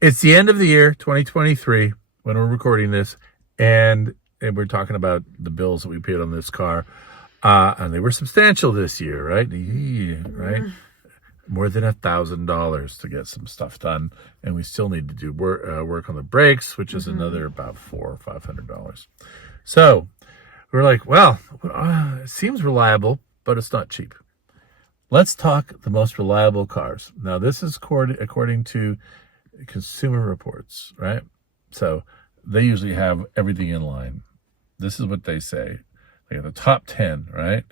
It's the end of the year, 2023, when we're recording this, and we're talking about the bills that we paid on this car, and they were substantial this year, right? Right? More than $1,000 to get some stuff done, and we still need to do work on the brakes, which is another about $400 or $500. So we're like, well, it seems reliable, but it's not cheap. Let's talk the most reliable cars. Now, this is according to Consumer Reports, right? So they usually have everything in line. This is what they say. They have the top 10, right?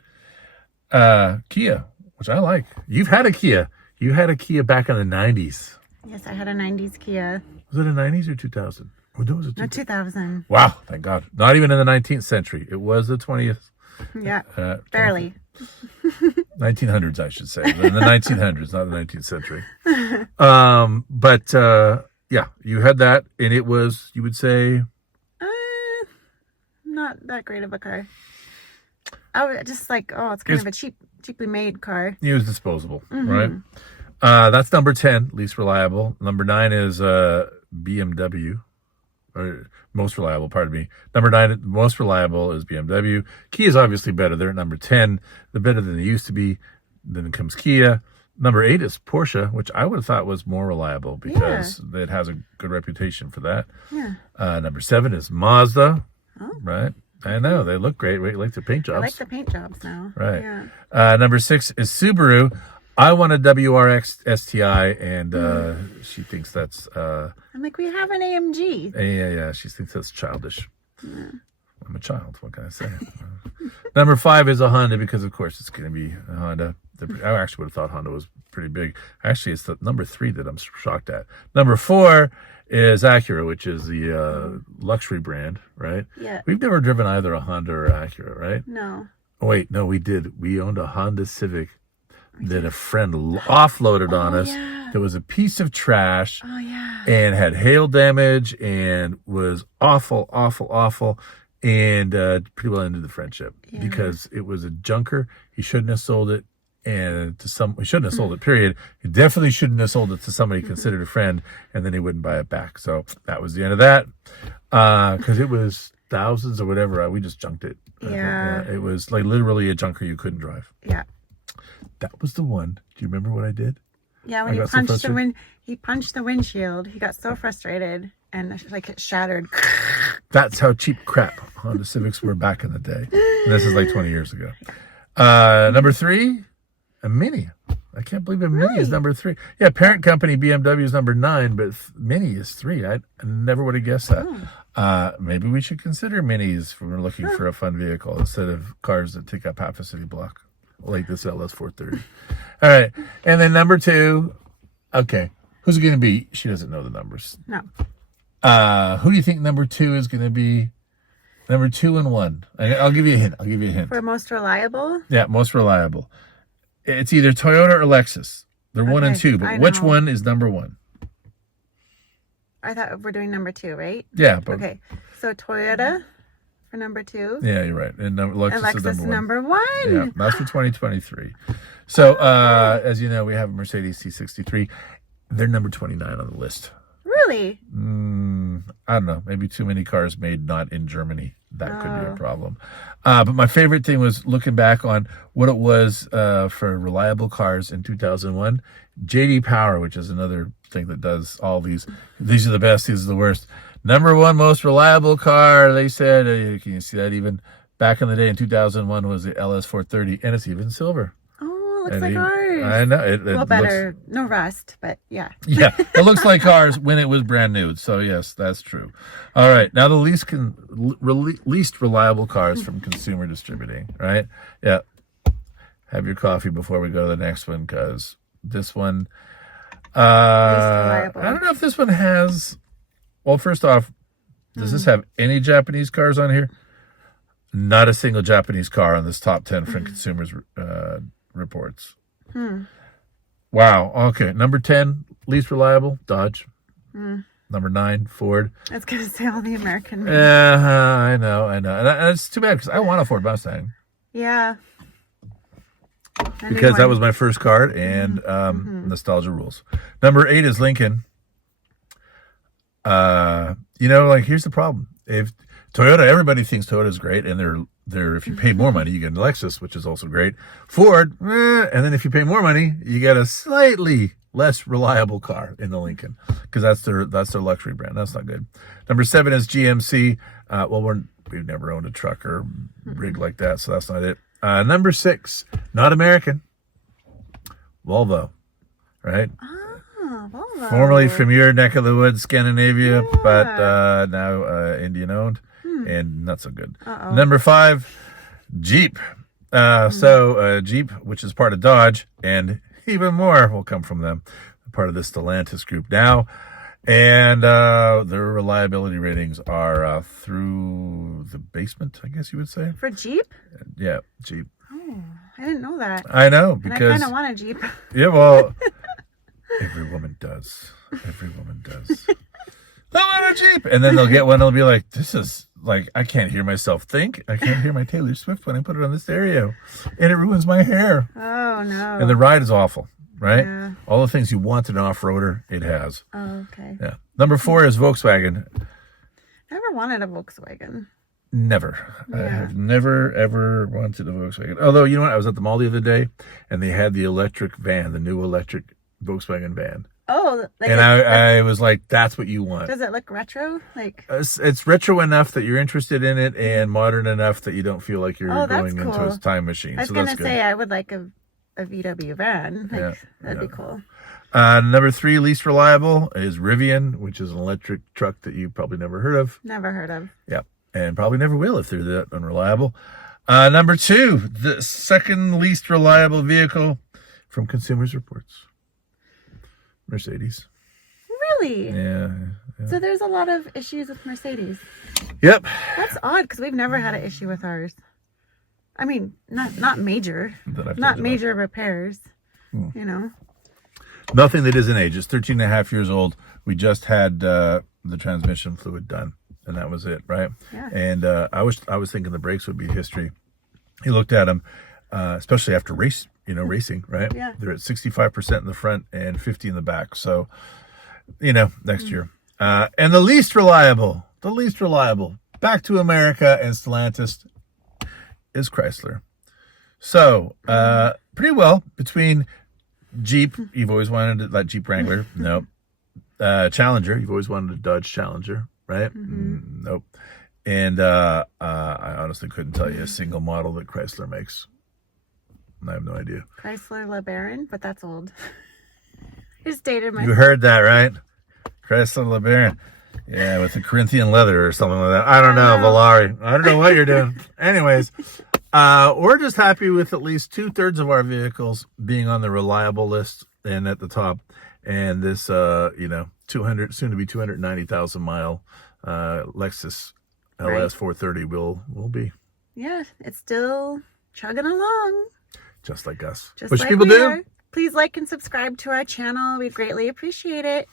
Kia, which I like. You've had a Kia. You had a Kia back in the 90s. Yes, I had a 90s Kia. Was it a 90s or 2000? Oh, no, was it 2000. Wow, thank God. Not even in the 19th century. It was the 20th. Yeah, barely. 1900s, I should say. In the 1900s, not the 19th century. Yeah, you had that, and it was, you would say... not that great of a car. I was just like, it's kind of a cheaply made car. It was disposable, right? That's number 10, least reliable. Number 9 is BMW. Or most reliable, pardon me. Number 9, most reliable is BMW. Kia is obviously better. They're at number 10. They're better than they used to be. Then comes Kia. Number 8 is Porsche, which I would have thought was more reliable because it has a good reputation for that. Yeah. Number 7 is Mazda. Oh. Right. I know. They look great. We like the paint jobs. I like the paint jobs now. Right. Yeah. Number 6 is Subaru. I want a WRX STI, and she thinks that's... I'm like, we have an AMG. Yeah. She thinks that's childish. Yeah. I'm a child. What can I say? Number 5 is a Honda, because, of course, it's going to be a Honda. I actually would have thought Honda was pretty big. Actually, it's the number 3 that I'm shocked at. Number 4 is Acura, which is the luxury brand, right? Yeah. We've never driven either a Honda or Acura, right? No. Oh, wait, no, we did. We owned a Honda Civic that a friend offloaded on us. Yeah. There was a piece of trash. Oh, yeah. And had hail damage and was awful. And pretty well ended the friendship because it was a junker. He shouldn't have sold it. And he shouldn't have sold it, period. He definitely shouldn't have sold it to somebody considered a friend, and then he wouldn't buy it back. So that was the end of that. Because it was thousands or whatever. We just junked it. Yeah. It was like literally a junker you couldn't drive. Yeah. That was the one. Do you remember what I did? Yeah, when he punched the windshield, he got so frustrated and like it shattered. That's how cheap crap Honda Civics were back in the day. And this is like 20 years ago. Number 3, a Mini. I can't believe a Mini is number 3. Yeah, parent company BMW is number 9, but Mini is 3. I never would have guessed that. Maybe we should consider Minis if we're looking for a fun vehicle instead of cars that take up half a city block, like this LS 430. All right, and then number 2. Okay, who's it going to be? She doesn't know the numbers. No. Who do you think number 2 is going to be? Number 2 and 1. I'll give you a hint. For most reliable? Yeah, most reliable. It's either Toyota or Lexus. They're 1 and 2, but which one is number 1? I thought we're doing number 2, right? Yeah. But, okay, so Toyota for number 2. Yeah, you're right. And Lexus is number 1. Yeah, that's for 2023. So, as you know, we have a Mercedes C63. They're number 29 on the list. Really? I don't know. Maybe too many cars made not in Germany. That could be a problem. But my favorite thing was looking back on what it was for reliable cars in 2001. J.D. Power, which is another thing that does all these. These are the best. These are the worst. Number 1 most reliable car, they said. Can you see that even? Back in the day in 2001 was the LS 430, and it's even silver. Looks like ours. I know. It better. No rust, but yeah. Yeah, it looks like ours when it was brand new. So, yes, that's true. All right. Now, the least reliable cars from Consumer Distributing, right? Yeah. Have your coffee before we go to the next one, because this one... I don't know if this one has... Well, first off, does this have any Japanese cars on here? Not a single Japanese car on this top 10 from Consumers Reports. Wow. Okay. Number 10, least reliable, Dodge. Number 9, Ford. It's going to say all the American. Yeah, I know. And it's too bad because I want a Ford Mustang. Yeah. Because that was my first car, and nostalgia rules. Number 8 is Lincoln. Like here's the problem. If Toyota, everybody thinks Toyota is great, and they're if you pay more money, you get a Lexus, which is also great. Ford, and then if you pay more money, you get a slightly less reliable car in the Lincoln, because that's their luxury brand. That's not good. Number 7 is GMC. We've never owned a truck or rig like that, so that's not it. Number 6, not American. Volvo, right? Ah, Volvo. Formerly from your neck of the woods, Scandinavia, but now Indian owned, and not so good. Number 5, Jeep. Jeep, which is part of Dodge, and even more will come from them, part of the Stellantis group now. And their reliability ratings are through the basement, I guess you would say. For Jeep? Yeah, Jeep. Oh, I didn't know that. I know, And because I kind of want a Jeep. Yeah, well, every woman does. Every woman does. I want a Jeep. And then they'll get one, they'll be like, this is like, I can't hear myself think. I can't hear my Taylor Swift when I put it on the stereo. And it ruins my hair. Oh, no. And the ride is awful, right? Yeah. All the things you want in an off-roader, it has. Oh, okay. Yeah. Number 4 is Volkswagen. Never wanted a Volkswagen. Never. Yeah. I have never, ever wanted a Volkswagen. Although, you know what? I was at the mall the other day, and they had the electric van, the new electric Volkswagen van. Oh, like And I was like, that's what you want. does it look retro? Like, It's retro enough that you're interested in it, and modern enough that you don't feel like you're Oh, that's going into cool. a time machine. I was So gonna that's good. say I would like a VW van. Like, Yeah, that'd be cool. Number 3, least reliable, is Rivian, which is an electric truck that you probably never heard of. Never heard of. Yeah, and probably never will if they're that unreliable. Number 2, the second least reliable vehicle from Consumers Reports, Mercedes. Really? Yeah. So there's a lot of issues with Mercedes. Yep. That's odd because we've never had an issue with ours. I mean, not major, That I've not told you major repairs. You know. Nothing that isn't age. It's 13 and a half years old. We just had the transmission fluid done, and that was it, right? Yeah. And I was thinking the brakes would be history. He looked at them, especially after racing, right? Yeah. They're at 65% in the front and 50 in the back. So, next year. And the least reliable, back to America and Stellantis, is Chrysler. So, pretty well between Jeep. You've always wanted that Jeep Wrangler. Nope. Challenger. You've always wanted a Dodge Challenger, right? Nope. And I honestly couldn't tell you a single model that Chrysler makes. I have no idea. Chrysler LeBaron, but that's old. Just dated my. You heard that, right? Chrysler LeBaron. Yeah, with the Corinthian leather or something like that. I don't know, Valari. I don't know what you're doing. Anyways, we're just happy with at least 2/3 of our vehicles being on the reliable list and at the top. And this, 200, soon to be 290,000 mile Lexus LS 430 will be. Yeah, it's still chugging along. Just like us. Just What like should people we do? are. Please like and subscribe to our channel. We'd greatly appreciate it.